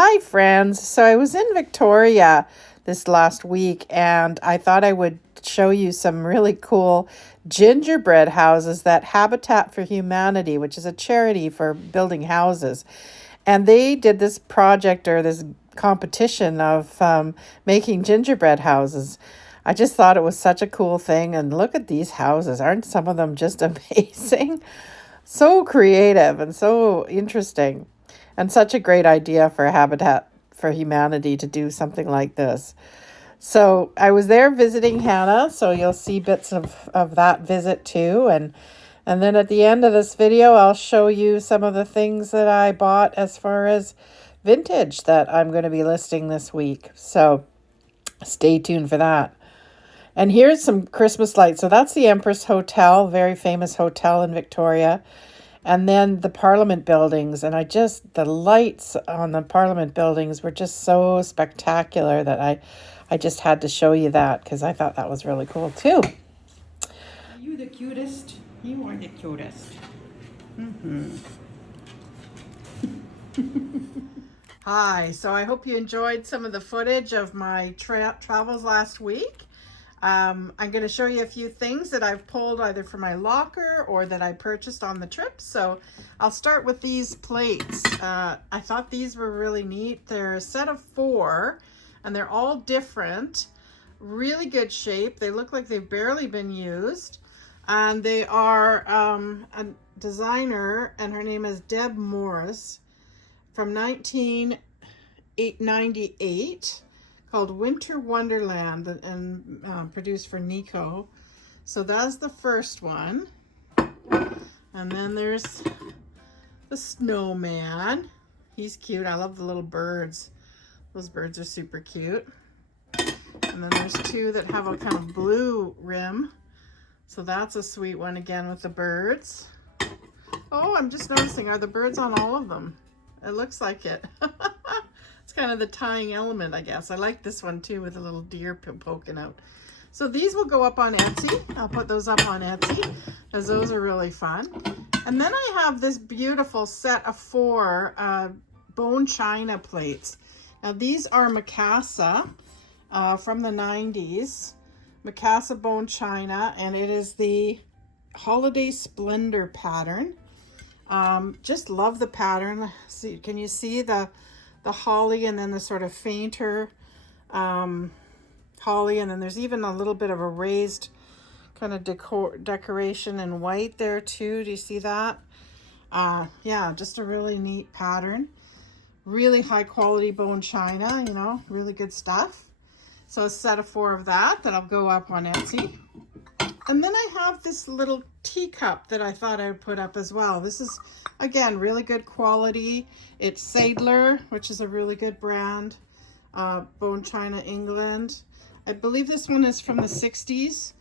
Hi, friends. So I was in Victoria this last week and I thought I would show you some really cool gingerbread houses that Habitat for Humanity, which is a charity for building houses. And they did this project or this competition of making gingerbread houses. I just thought it was such a cool thing. And look at these houses. Aren't some of them just amazing? So creative and so interesting. And such a great idea for Habitat for Humanity to do something like this. So I was there visiting Hannah, so you'll see bits of that visit too. And then at the end of this video, I'll show you some of the things that I bought as far as vintage that I'm going to be listing this week. So stay tuned for that. And here's some Christmas lights. So that's the Empress Hotel, very famous hotel in Victoria. And then the Parliament buildings. And the lights on the Parliament buildings were just so spectacular that I just had to show you that because I thought that was really cool too. Are you the cutest? You are the cutest. Hi, so I hope you enjoyed some of the footage of my travels last week. I'm going to show you a few things that I've pulled either from my locker or that I purchased on the trip. So I'll start with these plates. I thought these were really neat. They're a set of 4 and they're all different. Really good shape. They look like they've barely been used. And they are a designer, and her name is Deb Morris, from 1998. Called Winter Wonderland and produced for Nico. So that's the first one. And then there's the snowman. He's cute. I love the little birds. Those birds are super cute. And then there's 2 that have a kind of blue rim. So that's a sweet one again with the birds. Oh, I'm just noticing, are the birds on all of them? It looks like it. It's kind of the tying element, I guess. I like this one too with a little deer poking out. So these will go up on Etsy. I'll put those up on Etsy because those are really fun. And then I have this beautiful set of 4 bone china plates. Now these are Mikasa from the 90s. Mikasa bone china, and it is the Holiday Splendor pattern. Just love the pattern. See, can you see the holly and then the sort of fainter holly, and then there's even a little bit of a raised kind of decoration in white there too. Do you see that? Yeah, just a really neat pattern. Really high quality bone china, you know, really good stuff. So a set of 4 of that'll go up on Etsy. And then I have this little teacup that I thought I would put up as well. This is, again, really good quality. It's Sadler, which is a really good brand. Bone China, England. I believe this one is from the 60s.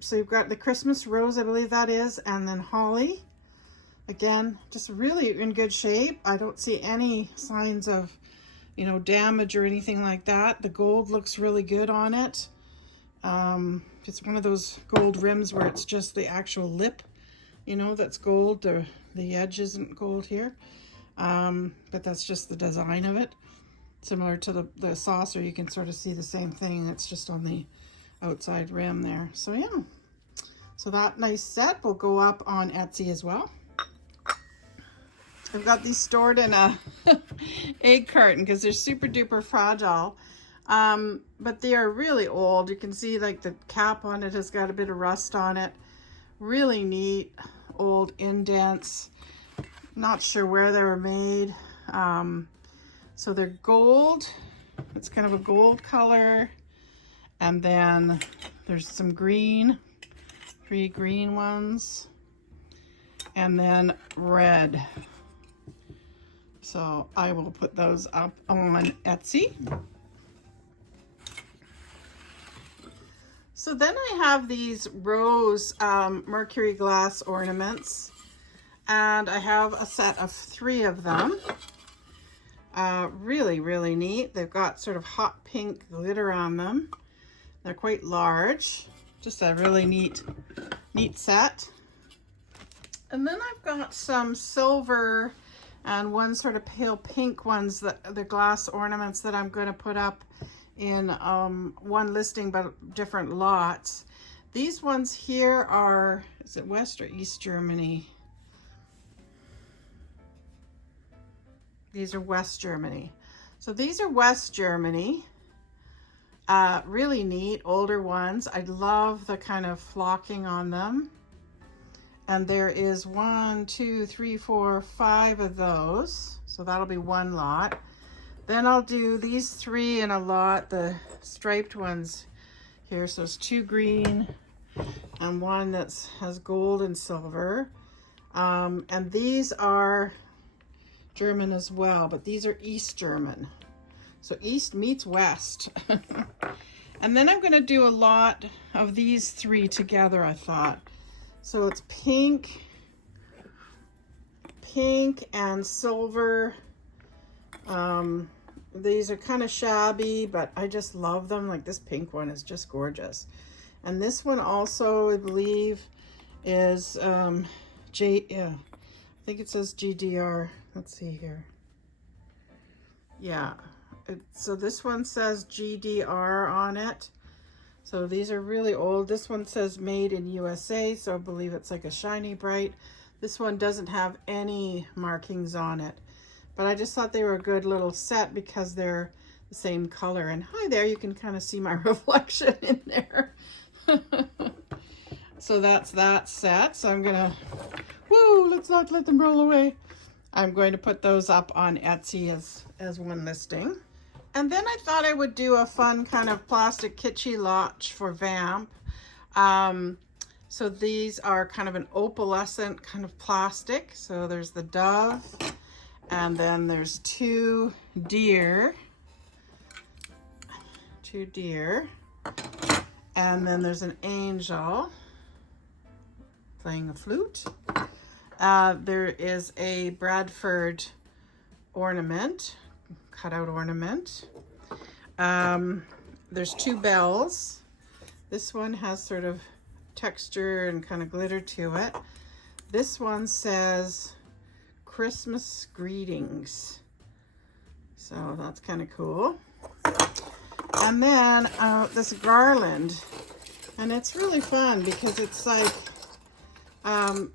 So you've got the Christmas rose, I believe that is, and then holly. Again, just really in good shape. I don't see any signs of, you know, damage or anything like that. The gold looks really good on it. It's one of those gold rims where it's just the actual lip, you know, that's gold. The edge isn't gold here, but that's just the design of it. Similar to the saucer, you can sort of see the same thing. It's just on the outside rim there. So yeah, so that nice set will go up on Etsy as well. I've got these stored in a egg carton because they're super duper fragile. But they are really old. You can see like the cap on it has got a bit of rust on it. Really neat old indents. Not sure where they were made. So they're gold. It's kind of a gold color. And then there's some green, 3 green ones. And then red. So I will put those up on Etsy. So then I have these rose mercury glass ornaments, and I have a set of 3 of them. Really, really neat. They've got sort of hot pink glitter on them. They're quite large. Just a really neat set. And then I've got some silver and one sort of pale pink ones, the glass ornaments that I'm going to put up in one listing but different lots. These ones here are, is it West or East Germany? These are West Germany. So these are West Germany. Really neat, older ones. I love the kind of flocking on them. And there is 1, 2, 3, 4, 5 of those. So that'll be one lot. Then I'll do these 3 in a lot, the striped ones here. So it's 2 green and one that has gold and silver. And these are German as well, but these are East German. So East meets West. And then I'm going to do a lot of these 3 together, I thought. So it's pink and silver. These are kind of shabby, but I just love them. Like this pink one is just gorgeous. And this one also, I believe, is I think it says GDR. Let's see here. Yeah, so this one says GDR on it. So these are really old. This one says made in USA, so I believe it's like a shiny bright. This one doesn't have any markings on it, but I just thought they were a good little set because they're the same color. And hi there, you can kind of see my reflection in there. So that's that set. So I'm gonna, let's not let them roll away. I'm going to put those up on Etsy as one listing. And then I thought I would do a fun kind of plastic kitschy lot for VAMP. So these are kind of an opalescent kind of plastic. So there's the dove, and then there's two deer, and then there's an angel playing a flute. There is a Bradford ornament, cutout ornament. There's 2 bells. This one has sort of texture and kind of glitter to it. This one says Christmas greetings. So that's kind of cool. And then this garland, and it's really fun because it's like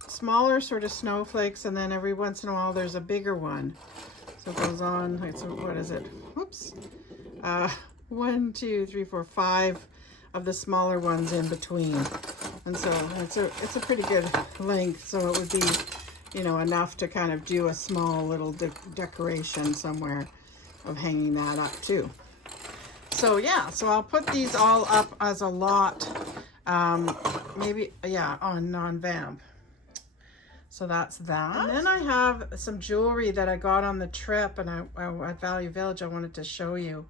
smaller sort of snowflakes, and then every once in a while there's a bigger one. So it goes on, it's, what is it? Whoops. 1, 2, 3, 4, 5 of the smaller ones in between. And so it's a pretty good length, so it would be, you know, enough to kind of do a small little decoration somewhere of hanging that up too. So yeah, so I'll put these all up as a lot, maybe, yeah, on non-VAMP. So that's that. And then I have some jewelry that I got on the trip, and I at Value Village I wanted to show you.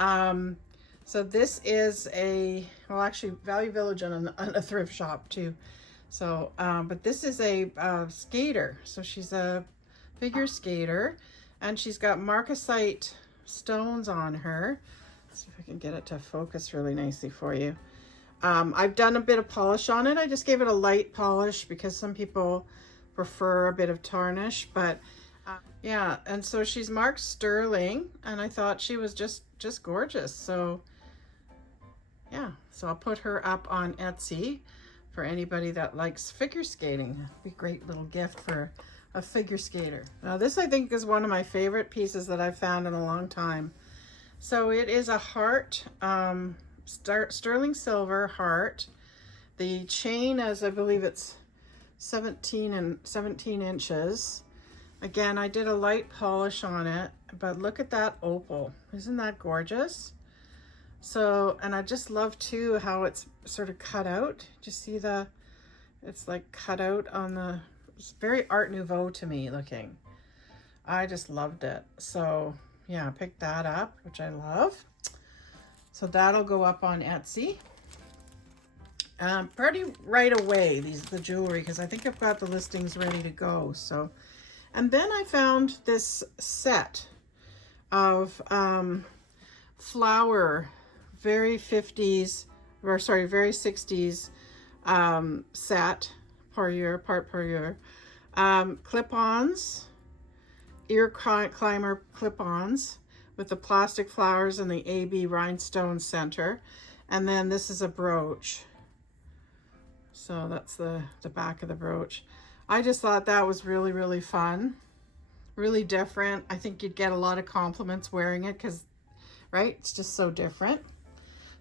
So this is well, actually Value Village and a thrift shop too. So, but this is a skater. So she's a figure skater, and she's got marcasite stones on her. Let's see if I can get it to focus really nicely for you. I've done a bit of polish on it. I just gave it a light polish because some people prefer a bit of tarnish, but yeah, and so she's marked sterling, and I thought she was just gorgeous. So yeah, so I'll put her up on Etsy for anybody that likes figure skating. It'd be a great little gift for a figure skater. Now this I think is one of my favorite pieces that I've found in a long time. So it is a heart, sterling silver heart. The chain is, I believe it's 17 inches. Again, I did a light polish on it, but look at that opal. Isn't that gorgeous? So, and I just love too how it's sort of cut out. Just see it's like cut out on the, it's very Art Nouveau to me looking. I just loved it. So yeah, I picked that up, which I love. So that'll go up on Etsy. Pretty right away, the jewelry, because I think I've got the listings ready to go. So, and then I found this set of flower, very 50s, or sorry, very 60s set, part clip-ons, ear climber clip-ons with the plastic flowers and the AB rhinestone center. And then this is a brooch. So that's the back of the brooch. I just thought that was really, really fun. Really different. I think you'd get a lot of compliments wearing it because, right, it's just so different.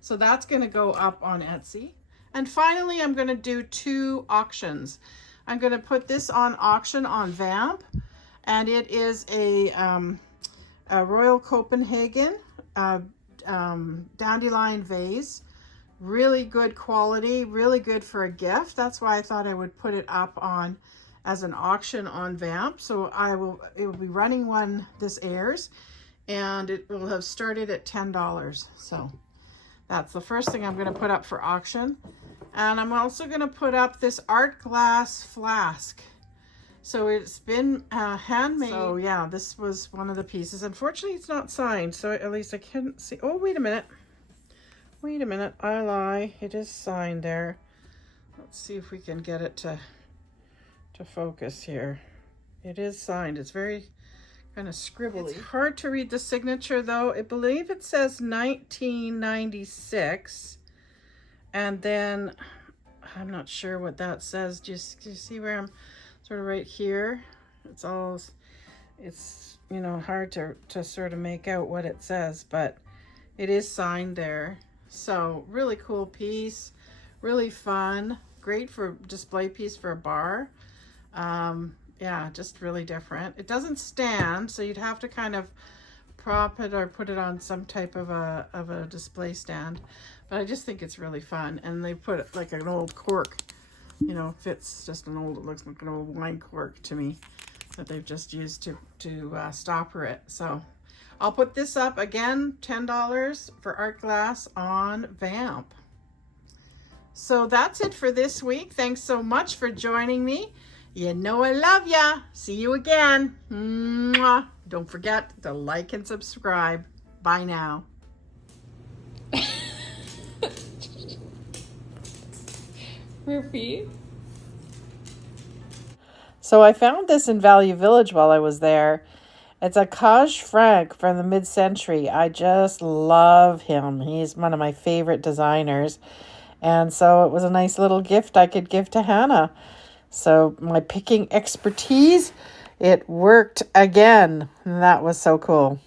So that's going to go up on Etsy. And finally, I'm going to do 2 auctions. I'm going to put this on auction on VAMP, and it is a Royal Copenhagen dandelion vase. Really good quality, really good for a gift. That's why I thought I would put it up on as an auction on VAMP. So it will be running when this airs, and it will have started at $10. So that's the first thing I'm going to put up for auction. And I'm also going to put up this art glass flask. So it's been handmade. So yeah, this was one of the pieces. Unfortunately, it's not signed, so at least I couldn't see. Oh, wait a minute. Wait a minute, I lie. It is signed there. Let's see if we can get it to focus here. It is signed. It's very kind of scribbly. It's hard to read the signature though. I believe it says 1996. And then I'm not sure what that says. Do you see where I'm sort of right here? It's you know, hard to sort of make out what it says, but it is signed there. So really cool piece, really fun, great for display piece for a bar. Yeah, just really different. It doesn't stand, so you'd have to kind of prop it or put it on some type of a display stand. But I just think it's really fun. And they put it like an old cork, you know, fits just an old, it looks like an old wine cork to me that they've just used to stopper it. So I'll put this up again, $10 for art glass on VAMP. So that's it for this week. Thanks so much for joining me. You know I love ya. See you again. Mwah. Don't forget to like and subscribe. Bye now. Rufus. So I found this in Value Village while I was there. It's a Kaj Frank from the mid-century. I just love him. He's one of my favorite designers. And so it was a nice little gift I could give to Hannah. So my picking expertise, it worked again. And that was so cool.